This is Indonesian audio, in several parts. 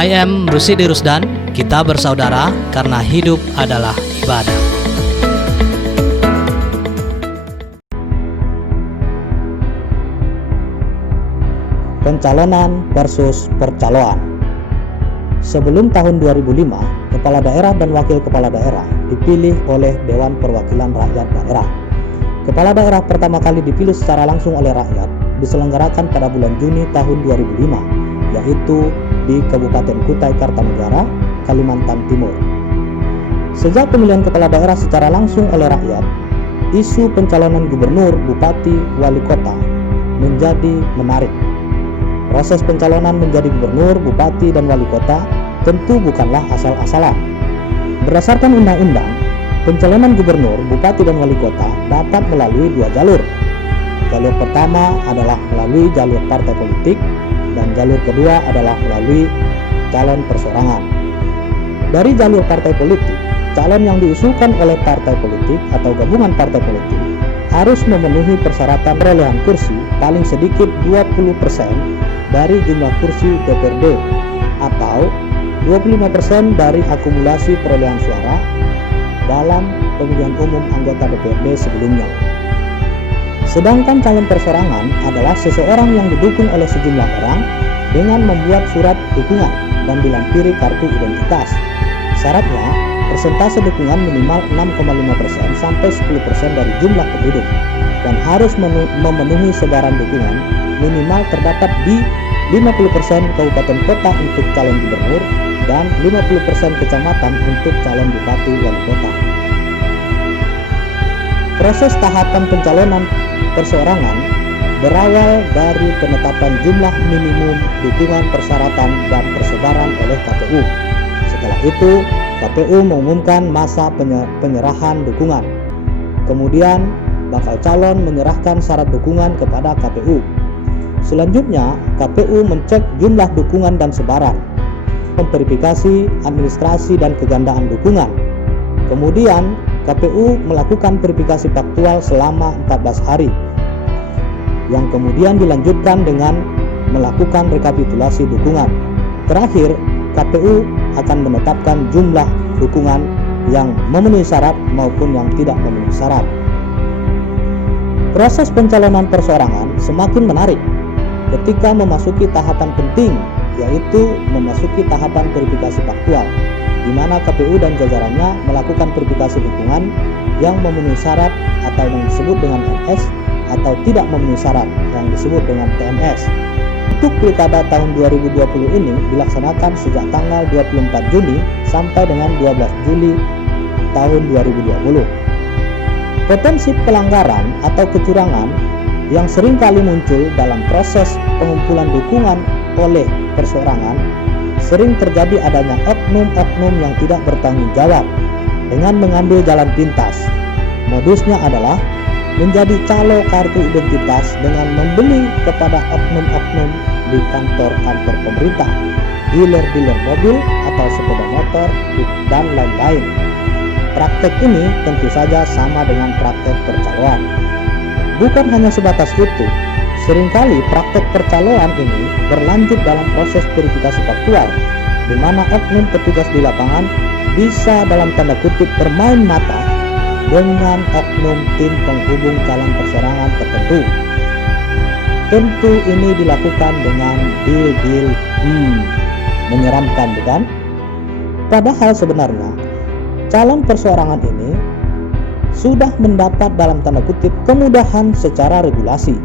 I am Rusidi Rusdan, kita bersaudara karena hidup adalah ibadah. Pencalonan versus percaloan. Sebelum tahun 2005, kepala daerah dan wakil kepala daerah dipilih oleh Dewan Perwakilan Rakyat Daerah. Kepala daerah pertama kali dipilih secara langsung oleh rakyat diselenggarakan pada bulan Juni tahun 2005, yaitu di Kabupaten Kutai Kartanegara, Kalimantan Timur. Sejak pemilihan kepala daerah secara langsung oleh rakyat, isu pencalonan gubernur, bupati, wali kota menjadi menarik. Proses pencalonan menjadi gubernur, bupati, dan wali kota tentu bukanlah asal-asalan. Berdasarkan undang-undang, pencalonan gubernur, bupati, dan wali kota dapat melalui dua jalur. Jalur pertama adalah melalui jalur partai politik, dan jalur kedua adalah melalui calon perseorangan. Dari jalur partai politik, calon yang diusulkan oleh partai politik atau gabungan partai politik harus memenuhi persyaratan perolehan kursi paling sedikit 20% dari jumlah kursi DPRD atau 25% dari akumulasi perolehan suara dalam pemilihan umum anggota DPRD sebelumnya. Sedangkan calon perseorangan adalah seseorang yang didukung oleh sejumlah orang dengan membuat surat dukungan dan dilampiri kartu identitas. Syaratnya, persentase dukungan minimal 6,5% sampai 10% dari jumlah penduduk dan harus memenuhi sebaran dukungan minimal terdapat di 50% kabupaten kota untuk calon gubernur dan 50% kecamatan untuk calon bupati wali kota. Proses tahapan pencalonan perseorangan berawal dari penetapan jumlah minimum dukungan persyaratan dan persebaran oleh KPU. Setelah itu, KPU mengumumkan masa penyerahan dukungan. Kemudian, bakal calon menyerahkan syarat dukungan kepada KPU. Selanjutnya, KPU mencek jumlah dukungan dan sebaran, memverifikasi administrasi dan kegandaan dukungan. Kemudian, KPU melakukan verifikasi faktual selama 14 hari, yang kemudian dilanjutkan dengan melakukan rekapitulasi dukungan. Terakhir, KPU akan menetapkan jumlah dukungan yang memenuhi syarat maupun yang tidak memenuhi syarat. Proses pencalonan perseorangan semakin menarik ketika memasuki tahapan penting, yaitu memasuki tahapan verifikasi faktual, di mana KPU dan jajarannya melakukan verifikasi dukungan yang memenuhi syarat atau yang disebut dengan MS atau tidak memenuhi syarat yang disebut dengan TMS. Untuk pilkada tahun 2020 ini dilaksanakan sejak tanggal 24 Juni sampai dengan 12 Juli tahun 2020. Potensi pelanggaran atau kecurangan yang sering kali muncul dalam proses pengumpulan dukungan oleh perseorangan sering terjadi adanya oknum-oknum yang tidak bertanggung jawab dengan mengambil jalan pintas. Modusnya adalah menjadi calo kartu identitas dengan membeli kepada oknum-oknum di kantor-kantor pemerintah, dealer-dealer mobil atau sepeda motor, dan lain-lain. Praktek ini tentu saja sama dengan praktek percaloan. Bukan hanya sebatas itu, seringkali praktek percaloan ini berlanjut dalam proses verifikasi faktual, di mana oknum petugas di lapangan bisa dalam tanda kutip bermain mata dengan oknum tim penghubung calon perseorangan tertentu. Tentu ini dilakukan dengan deal-deal menyeramkan, bukan? Padahal sebenarnya calon perseorangan ini sudah mendapat dalam tanda kutip kemudahan secara regulasi,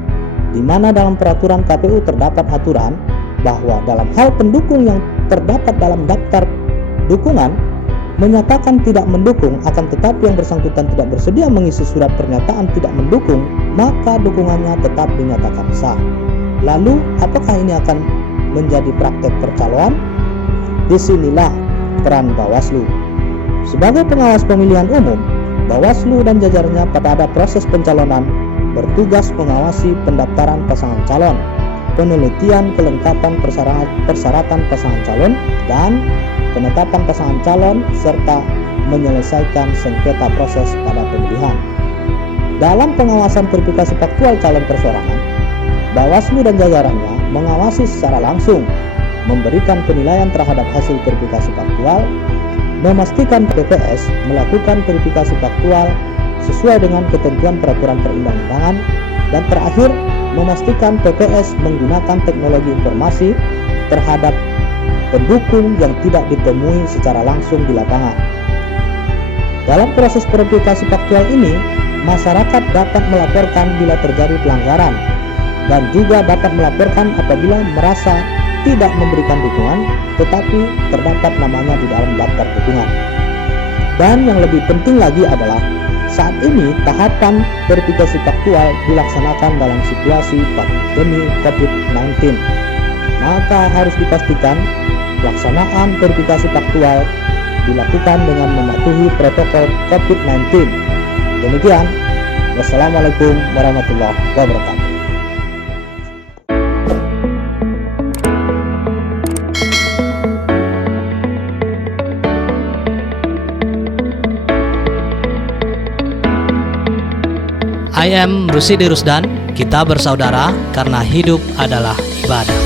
di mana dalam peraturan KPU terdapat aturan bahwa dalam hal pendukung yang terdapat dalam daftar dukungan menyatakan tidak mendukung, akan tetapi yang bersangkutan tidak bersedia mengisi surat pernyataan tidak mendukung, maka dukungannya tetap dinyatakan sah. Lalu, apakah ini akan menjadi praktek percaloan? Disinilah peran Bawaslu. Sebagai pengawas pemilihan umum, Bawaslu dan jajarannya pada proses pencalonan bertugas mengawasi pendaftaran pasangan calon, penelitian kelengkapan persyaratan pasangan calon, dan penetapan pasangan calon, serta menyelesaikan sengketa proses pada pemilihan. Dalam pengawasan verifikasi faktual calon perseorangan, Bawaslu dan jajarannya mengawasi secara langsung memberikan penilaian terhadap hasil verifikasi faktual, memastikan PPS melakukan verifikasi faktual sesuai dengan ketentuan peraturan perundang-undangan, dan terakhir, memastikan PPS menggunakan teknologi informasi terhadap pendukung yang tidak ditemui secara langsung di lapangan. Dalam proses verifikasi faktual ini, masyarakat dapat melaporkan bila terjadi pelanggaran dan juga dapat melaporkan apabila merasa tidak memberikan dukungan tetapi terdapat namanya di dalam daftar dukungan. Dan yang lebih penting lagi adalah saat ini tahapan verifikasi faktual dilaksanakan dalam situasi pandemi COVID-19. Maka harus dipastikan pelaksanaan verifikasi faktual dilakukan dengan mematuhi protokol COVID-19. Demikian, wassalamualaikum warahmatullahi wabarakatuh. I am Rusidi Rusdan, kita bersaudara karena hidup adalah ibadah.